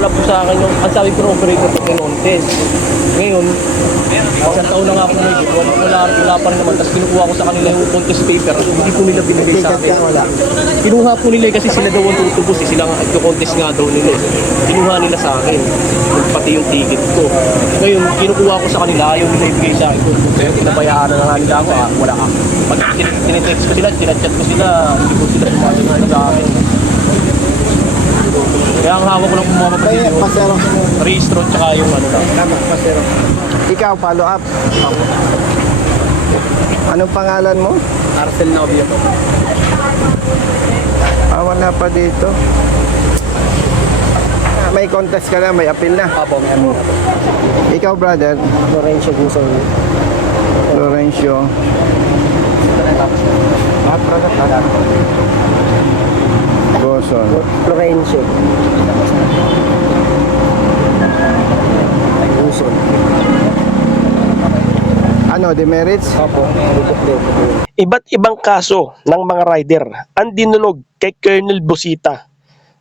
wala po sa akin yung, ang sabi ko ng operator ko kinontes. Ngayon, isang taon na nga po may wala, wala, wala pa naman. Tapos kinukuha ko sa kanila yung contest paper. Hindi po nila binigay sa akin. wala. Kinuha po nila eh, kasi sila daw ang tutubos eh. Sila ang contest nga daw nila eh. Kinuha nila sa akin. Pati yung ticket ko. Ngayon, kinukuha ko sa kanila, ayaw nila ibigay sa akin. Kaya pinabayaan na nga nila ako, ah, wala ka. Pag tin- tinitext ko sila, tinachat ko sila, hindi ko sila sumasagot sa akin. Kaya ang hawak ko lang kumuha pa Kaya, pasero. registro tsaka yung ano lang. Tama, pasero. Ikaw, follow up. Anong pangalan mo? Arcel Novia po. Ah, wala pa dito. Ah, May contest ka na, may appeal na. Apo, may ano na po. Ikaw, brother, Lorenzo Gusong. Lorenzo. Lahat Lorenzo. Gusong. Ano, demerits? Din. Iba't ibang kaso ng mga rider ang dinulog kay Colonel Busita.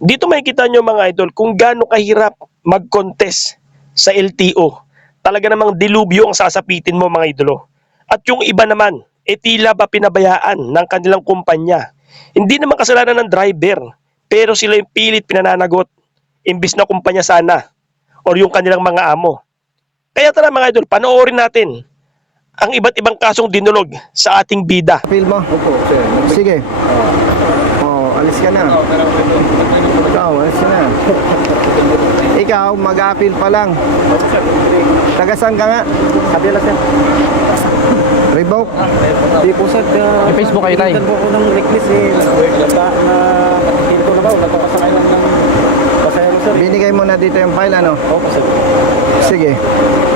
Dito makikita nyo mga idol kung gaano kahirap mag-contest sa LTO. Talaga namang dilubyo ang sasapitin mo mga idolo. At yung iba naman, e tila ba pinabayaan ng kanilang kumpanya. Hindi naman kasalanan ng driver, pero sila yung pilit pinananagot imbis na kumpanya sana or yung kanilang mga amo. Kaya tara mga idol, panoorin natin ang iba't ibang kasong dinulog sa ating bida. Appeal mo? Sige. Oh, alis ka na. Ikaw, alis ka na. Ikaw, mag-appeal pa lang. Taga saan ka nga? Kabila sir. Revoke? Di po sir. May Facebook kayo tayo. po ako ng necklace eh. Na, na, ko na ba? Wala ko kasakay lang ng pasahero sir. Binigay mo na dito yung file, ano? Opo sir. Sige.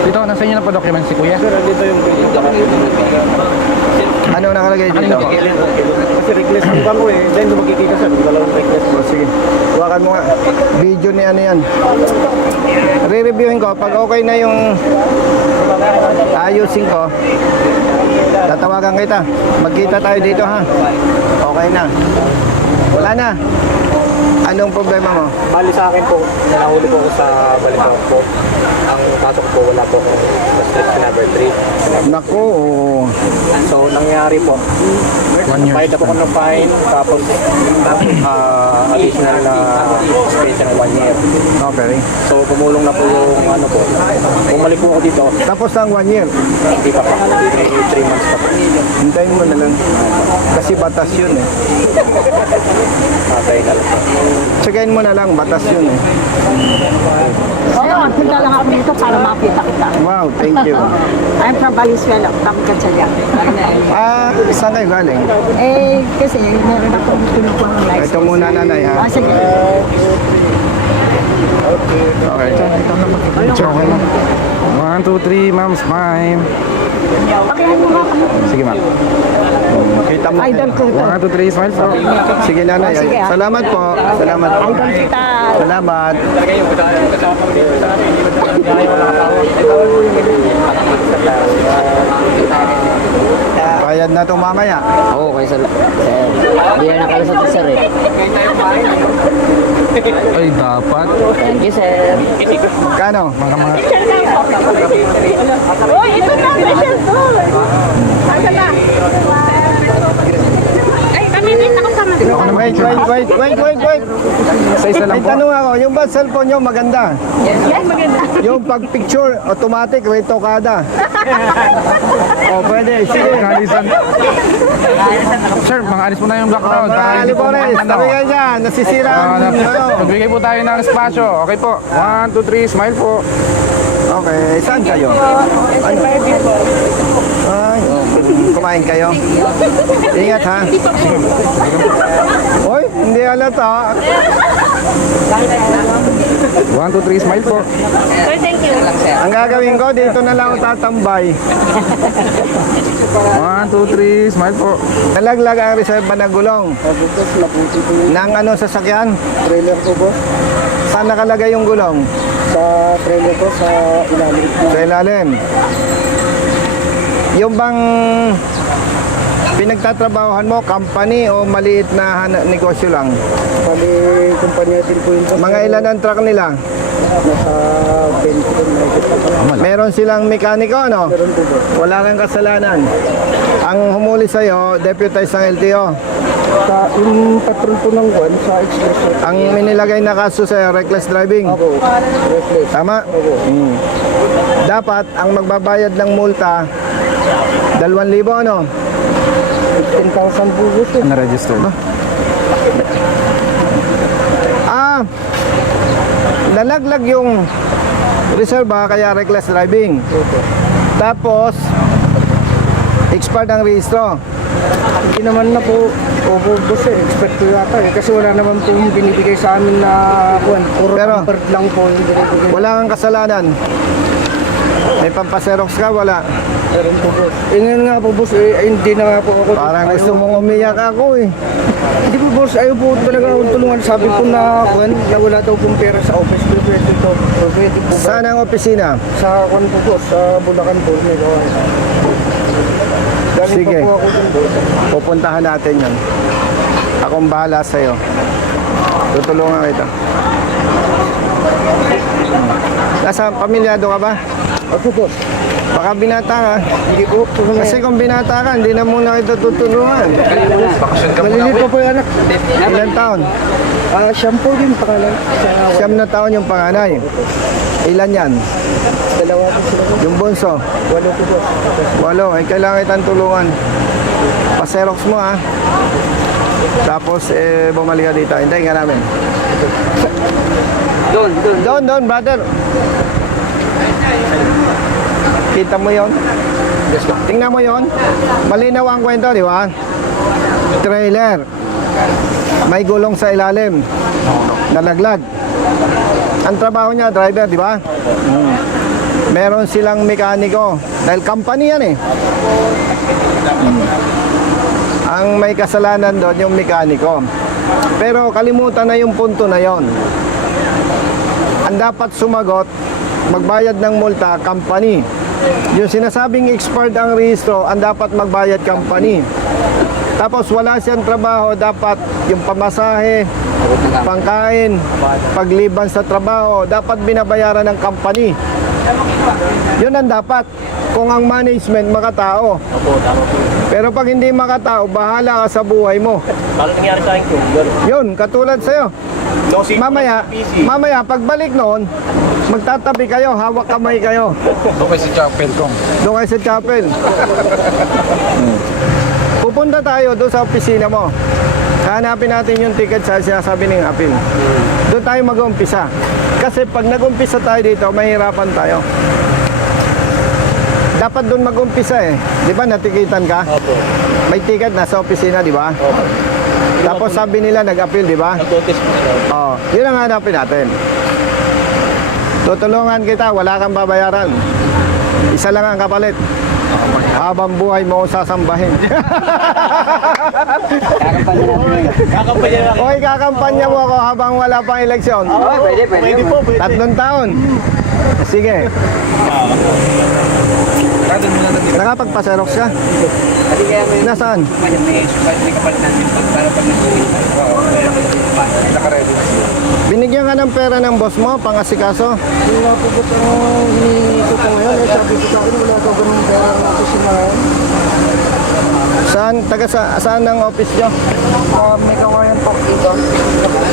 Dito, nasa inyo na po document si Kuya. Sir, dito yung Ano nakalagay dito? Kasi reckless ang ko eh. Ko makikita sir. Dalawang reckless. O, sige. Huwakan mo nga. Video ni ano yan. Re-reviewin ko. Pag okay na yung ayusin ko, tatawagan kita. Magkita tayo dito ha. Okay na. Wala na. Anong problema mo? Bali sa akin po, nahuli po ako sa balikan po. Ang pasok po, wala po akong restriction number 3. Naku, oo. So, nangyari po, bayad na po ako ng fine, tapos ah, additional na suspension ng 1 year. Okay. So, pumulong na po yung ano po. Bumalik po ako dito, Tapos ang one year. hindi pa po. May 3 months pa po. Hintayin mo na lang. Kasi batas yun eh. Matay na lang. Tsagayin mo na lang, batas yun eh. Oo, punta lang ako dito para makita kita. Wow, thank you. I'm from Valenzuela, from Gatchalian. Ah, saan kayo galing? Eh, kasi meron akong kinukuha ng license. Ito muna nanay ha. Ah, sige. Okay. Okay. One, two, three, ma'am, smile. Sige, ma'am. Kita mo. Idol ko ito. One, two, three, smile po. Sige nanay. Sige, ah. Salamat po. Salamat po. Idol kita. Salamat. Bayad na to mamaya. Oo, kaya sa... Hindi na nakalusot si sir eh. Ay, dapat. Thank you, sir. Kano? Mga mga... Oh, ito na, Michelle Tour. Asa na? Ay, kami din nakasama. Wait, wait, wait, wait, wait, wait. Sa isa lang May po. tanong ako, yung ba cellphone nyo maganda? Yes, maganda. Yung pag picture, automatic, rito o, oh, pwede. Sige. Alisan. Sir, pangalis mo na yung black crowd. Mga Alipones, tabi kayo dyan. Nasisira ang ano. Magbigay po tayo ng espasyo. Okay po. One, two, three. Smile po. Okay. Saan kayo? Ay, kumain kayo. Ingat ha. Oy, hindi alata. 1, 2, 3, smile po. Sir, thank you. Ang gagawin ko, dito na lang tatambay. 1, 2, 3, smile po. Nalaglag ang reserva na gulong. Mabutas, mabuti. Nang ano sasakyan? Trailer po po. Saan nakalagay yung gulong? Sa trailer po, sa ilalim. Sa ilalim. Yung bang Pinagtatrabahohan mo, company o maliit na hana- negosyo lang? Bali, kumpanya din po yun. Mga ilan ang truck nila? Nasa 20 po ito. Meron silang mekaniko, ano? Meron po boss. Wala kang kasalanan. Ang humuli sa'yo, deputize ng LTO. Sa yung patron po ng Juan, sa express po. Ang minilagay na kaso sa'yo, reckless driving. Ako, reckless. Tama? Mm. Dapat, ang magbabayad ng multa, 2,000 ano? 15,000 po boss. eh. Na-register ba? Ah, nalaglag yung reserva kaya reckless driving. Tapos, expired ang rehistro. Hindi naman na po, opo boss eh. Expect ko yata eh. Kasi wala naman po yung binibigay sa amin na Juan. Puro Pero- numbered lang po yung binibigay. Wala kang kasalanan. May pampaserox ka, wala. Meron po boss. Eh ngayon nga po boss, eh, hindi na nga po ako. Parang ayaw- gusto mong umiyak ako eh. Hindi po boss, ayaw po talaga akong tulungan. Sabi po na, Juan, na wala daw pong pera sa office. Pero pwede to. Pwede po ba? Saan ang opisina? Sa Juan po boss, sa Bulacan po. May gawa. Galing Sige. po ako dun boss. Pupuntahan natin yan. Akong bahala sa'yo. Tutulungan kita. Nasa pamilyado ka ba? Ako boss. Baka binata ka. Hindi po. Kasi kung binata ka, hindi na muna kita tutulungan. Maliliit pa po yung anak. Ilan taon? Ah, shampoo din pangalan. Siyam na taon yung panganay. Ilan yan? dalawa po sila po. Yung bunso? Walo po boss. Walo. Ay, kailangan kitang tulungan. Paserox mo ha. Tapos, eh, bumalik ka dito. Hintayin ka namin. Doon, doon. Doon, doon, brother. Kita mo yon? Tingnan mo yon. Malinaw ang kwento, di ba? Trailer. May gulong sa ilalim. Nalaglag. Ang trabaho niya, driver, di ba? Mm. Meron silang mekaniko. Dahil company yan eh. Mm. Ang may kasalanan doon yung mekaniko. Pero kalimutan na yung punto na yon ang dapat sumagot, magbayad ng multa, company. Yung sinasabing expired ang rehistro, ang dapat magbayad company. Tapos wala siyang trabaho, dapat yung pamasahe, pangkain, pagliban sa trabaho, dapat binabayaran ng company. Yun ang dapat. Kung ang management makatao. Pero pag hindi makatao, bahala ka sa buhay mo. Paano nangyari sa akin? Ganun. Yun, katulad sa'yo. No, si Mamaya, PC. mamaya pagbalik noon, magtatabi kayo, hawak kamay kayo. Okay si Chapel kong. Doon kayo sa chapel. Pupunta tayo doon sa opisina mo. Hanapin natin yung ticket sa sinasabi ng apil. Doon tayo mag-umpisa. Kasi pag nag-umpisa tayo dito, mahirapan tayo. Dapat doon mag-umpisa eh. Di ba natikitan ka? Opo. May ticket nasa opisina, di ba? Opo. Tapos sabi nila nag-appeal, di ba? Po sila. Oo, yun ang hanapin natin. Tutulungan kita, wala kang babayaran. Isa lang ang kapalit. Habang buhay mo ako sasambahin. Kakampanya na. okay, kakampanya mo ako habang wala pang eleksyon. Oh, pwede, pwede. Pwede po, pwede. Tatlong taon. Sige. Nakapagpaserox ka? Kasi kaya Nasaan? Binigyan ka ng pera ng boss mo, pangasikaso? Wala po po ngayon. Eh, sabi ko sa akin, wala daw ganun pera ng office na ngayon. Saan, taga sa, saan ang office nyo? Ah, may kawayan po dito.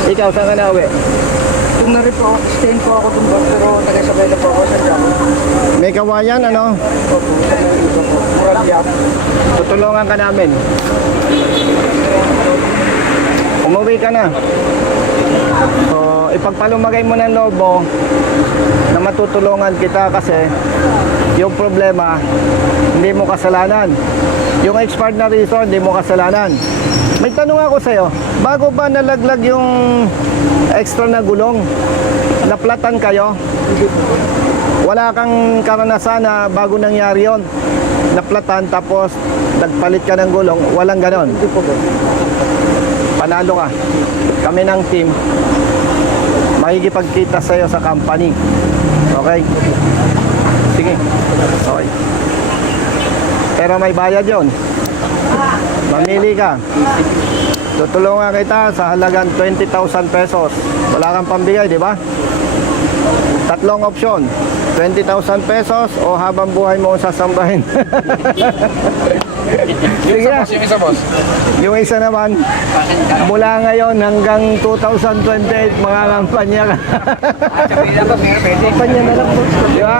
Ikaw, saan ka na uwi? Kung na rin po, staying po ako boss, pero taga-sabay na po ako sa job. May kawayan, ano? Murag Tutulungan ka namin. Umuwi ka na. So, ipagpalumagay mo ng loob mo na matutulungan kita kasi yung problema, hindi mo kasalanan. Yung expired na reason, hindi mo kasalanan. May tanong ako sa'yo, bago ba nalaglag yung extra na gulong, naplatan kayo? Wala kang karanasan na bago nangyari yon naplatan tapos nagpalit ka ng gulong, walang ganon. Panalo ka. Kami ng team, makikipagkita sa'yo sa company. Okay? Sige. Okay. Pero may bayad yon. Mamili ka. Tutulungan kita sa halagang 20,000 pesos. Wala kang pambigay, di ba? Tatlong opsyon. 20,000 pesos o habang buhay mo ang sasambahin. Sige na. Yung isa, boss. Yung isa naman, mula ngayon hanggang 2028, mga kampanya ka. kampanya na lang po. Di ba?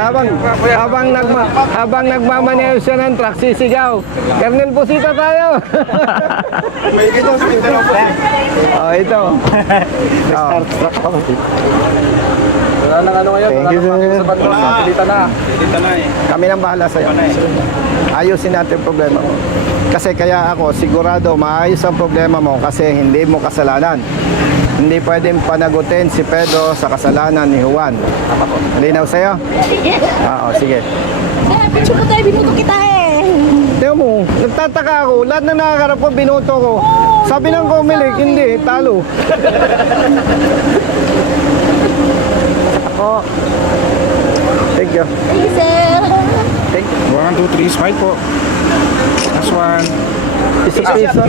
Habang, habang, nagma, habang nagmamaneho siya ng truck, sisigaw. Kernel Pusita tayo. oh, ito. Oh. Wala nang ano ngayon. Thank you, sir. Sa bato. Pilitan na. Kami nang bahala sa'yo. Ayusin natin yung problema mo. Kasi kaya ako, sigurado maayos ang problema mo kasi hindi mo kasalanan. Hindi pwedeng panagutin si Pedro sa kasalanan ni Juan. Linaw sa'yo? Oo, sige. Eh, picture ko tayo, binuto kita eh. Tingnan mo, nagtataka ako. Lahat na nakakarap ko, binoto ko. Sabi ng Comelec, hindi, talo. ako. Thank you. Thank you, sir. Thank you. One, two, three, smile po. Last one. Isang piso.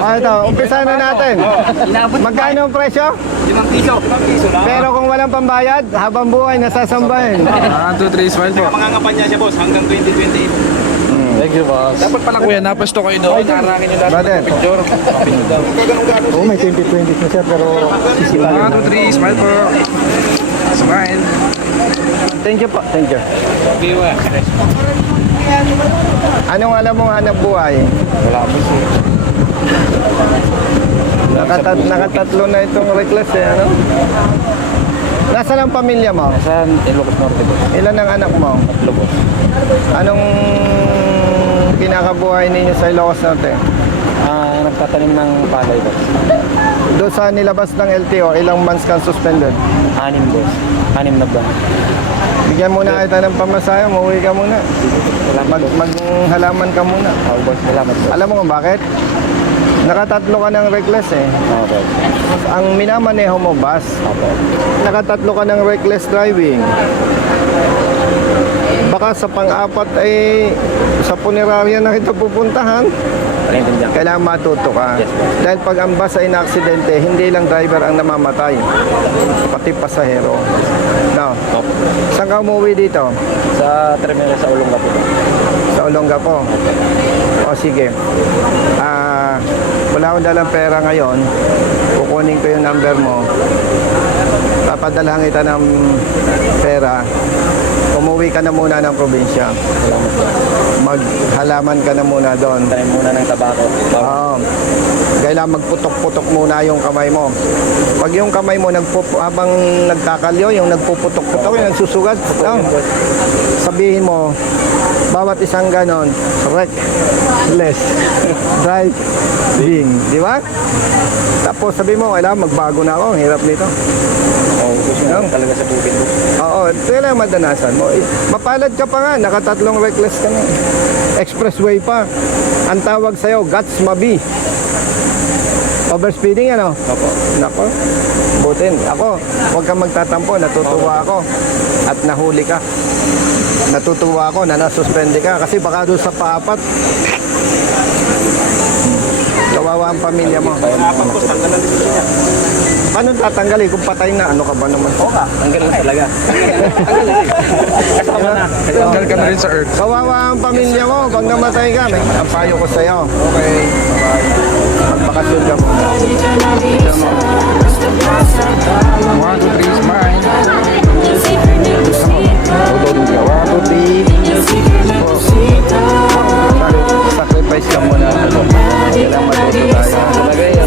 Ah, ito, umpisa na natin. Magkano ang presyo? Limang piso. Limang piso na. Pero kung walang pambayad, habang buhay, nasasambahin. One, two, three, smile po. Mangangampanya siya boss hanggang 2028. Thank you, boss. Dapat pala kuya, napasto kayo doon. Narangin nyo lahat Brother. ng picture. Oo, may 2020 na siya, pero One, two, three, smile po. Smile. Thank you po, thank you. Anong alam mong hanap buhay? Wala po siya. Nakatat nakatatlo na itong reckless eh, ano? Nasaan ang pamilya mo? Saan? Ilocos Norte po. Ilan ang anak mo? Tatlo po. Anong kinakabuhay ninyo sa Ilocos Norte? Ah, nagtatanim ng palay po. Doon sa nilabas ng LTO, ilang months kang suspended? Anim po. Anim na buwan. Bigyan muna kita ng pamasahe, umuwi ka muna. Mag, maghalaman ka muna. Oh, boss, salamat po. Alam mo kung bakit? Nakatatlo ka ng reckless eh. Okay. Ang minamaneho mo, bus. Opo. Nakatatlo ka ng reckless driving. Baka sa pang-apat ay sa punerarya na kita pupuntahan. Kailangan matuto ka. Dahil pag ang bus ay naaksidente, hindi lang driver ang namamatay. Pati pasahero. No. Opo. Saan ka umuwi dito? Sa terminal sa Ulong po. Sa Olongapo. O sige. Ah, wala akong dalang pera ngayon. Kukunin ko yung number mo. Papadalahan kita ng pera. Umuwi ka na muna ng probinsya. Maghalaman ka na muna doon. Tanim muna ng tabako. Oo. Kailangan magputok-putok muna yung kamay mo. Pag yung kamay mo nagpup habang nagkakalyo, yung nagpuputok-putok, yung nagsusugat, no? sabihin mo, bawat isang ganon, reckless driving. Di ba? Tapos sabi mo, kailangan magbago na ako. Ang hirap nito. Oh, gusto mo talaga sa bukid po. Oo, kailangan madanasan mo. Eh, Mapalad ka pa nga, nakatatlong reckless ka na. Expressway pa. Ang tawag sa'yo, Guts Mabi. Overspeeding ano? Opo. Nako, butin. Ako, huwag kang magtatampo, natutuwa ako. At nahuli ka. Natutuwa ako na nasuspende ka. Kasi baka doon sa paapat, kawawa ang pamilya mo. Paano tatanggalin kung patay na? Ano ka ba naman? Ang galing talaga. Tanggal ka na rin sa earth. Kawawa ang pamilya mo pag namatay ka. May ang payo ko sa'yo. Okay. Magpakasyon ka muna. One, two, three, smile. One, two, three. Sari- Sacrifice ka muna. Kailangan matuto tayo. Talaga yun.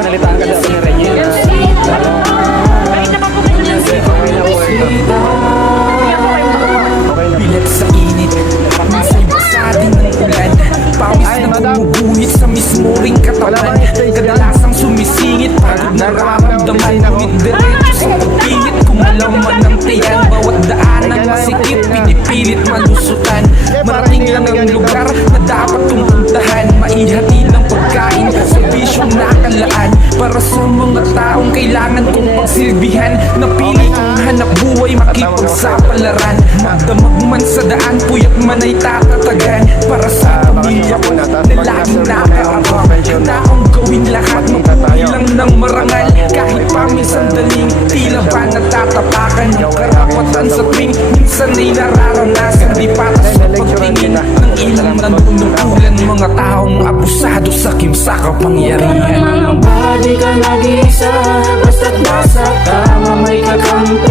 Nalitaan ka daw ni Regina. Bilat sa init Nasa iba sa atin ng ulan Pawis na sa mismo ring katawan puyat man ay tatatagan Para sa pamilya ko. na laging nakarapang Na akong gawin lahat, mabuhay lang ng marangal Kahit pa may sandaling, tila ba natatapakan Ang karapatan sa tuwing, minsan ay nararanasan. Di patas sa pagtingin ng ilang nanunukulan Mga taong abusado sa kimsa kapangyarihan Ang body ka nag-iisa. Basta't nasa tama may kakampi